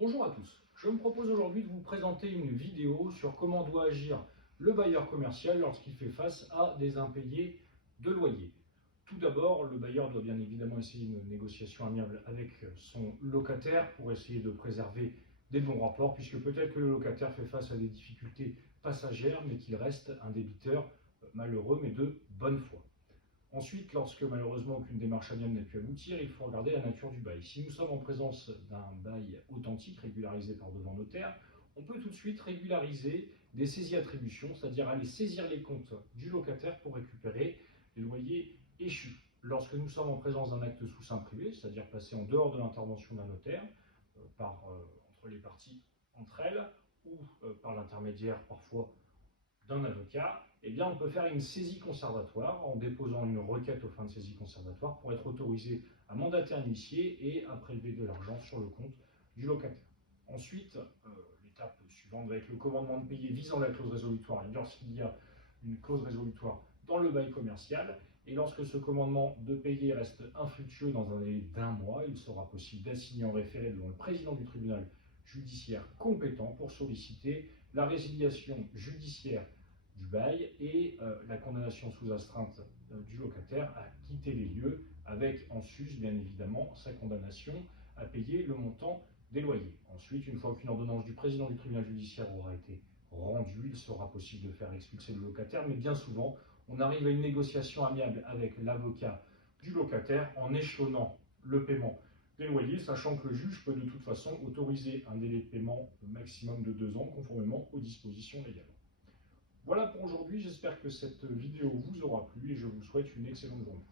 Bonjour à tous, je me propose aujourd'hui de vous présenter une vidéo sur comment doit agir le bailleur commercial lorsqu'il fait face à des impayés de loyer. Tout d'abord, le bailleur doit bien évidemment essayer une négociation amiable avec son locataire pour essayer de préserver des bons rapports, puisque peut-être que le locataire fait face à des difficultés passagères, mais qu'il reste un débiteur malheureux, mais de bonne foi. Ensuite, lorsque malheureusement aucune démarche amiable n'a pu aboutir, il faut regarder la nature du bail. Si nous sommes en présence d'un bail authentique régularisé par devant notaire, on peut tout de suite régulariser des saisies-attributions, c'est-à-dire aller saisir les comptes du locataire pour récupérer les loyers échus. Lorsque nous sommes en présence d'un acte sous seing privé, c'est-à-dire passé en dehors de l'intervention d'un notaire, entre les parties entre elles, ou par l'intermédiaire parfois d'un avocat, eh bien, on peut faire une saisie conservatoire en déposant une requête aux fins de saisie conservatoire pour être autorisé à mandater un huissier et à prélever de l'argent sur le compte du locataire. Ensuite, l'étape suivante va être le commandement de payer visant la clause résolutoire. Et lorsqu'il y a une clause résolutoire dans le bail commercial, et lorsque ce commandement de payer reste infructueux dans un délai d'1 mois, il sera possible d'assigner en référé devant le président du tribunal judiciaire compétent pour solliciter la résiliation judiciaire du bail et la condamnation sous astreinte du locataire à quitter les lieux avec en sus bien évidemment sa condamnation à payer le montant des loyers. Ensuite, une fois qu'une ordonnance du président du tribunal judiciaire aura été rendue, il sera possible de faire expulser le locataire, mais bien souvent on arrive à une négociation amiable avec l'avocat du locataire en échelonnant le paiement des loyers, sachant que le juge peut de toute façon autoriser un délai de paiement maximum de 2 ans conformément aux dispositions légales. Voilà pour aujourd'hui, j'espère que cette vidéo vous aura plu et je vous souhaite une excellente journée.